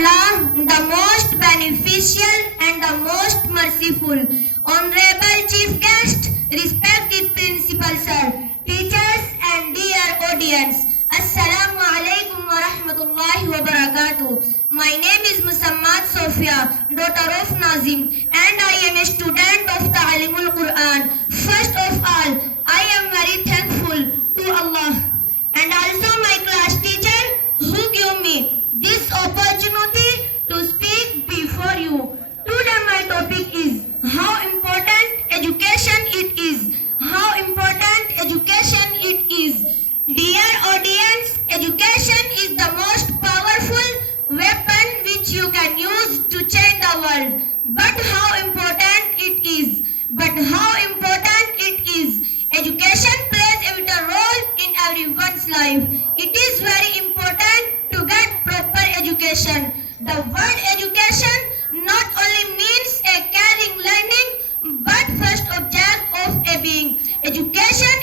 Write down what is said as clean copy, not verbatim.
Allah, the most beneficial and the most merciful. Honorable Chief Guest, respected Principal Sir, teachers and dear audience. Assalamu alaikum wa rahmatullahi wa barakatuh. My name is Musammat Sofia, daughter of Nazim, and I am a student of Ta'alimul Quran. First of all, I am very thankful to Allah and also my class teacher who gave me this opportunity to speak before you. Today my topic is how important education it is. How important education it is. Dear audience, education is the most powerful weapon which you can use to change the world. But how important it is. But how important it is. Education plays a vital role in everyone's life. It is very important to get proper education. The word education not only means a caring learning, but first object of a being. Education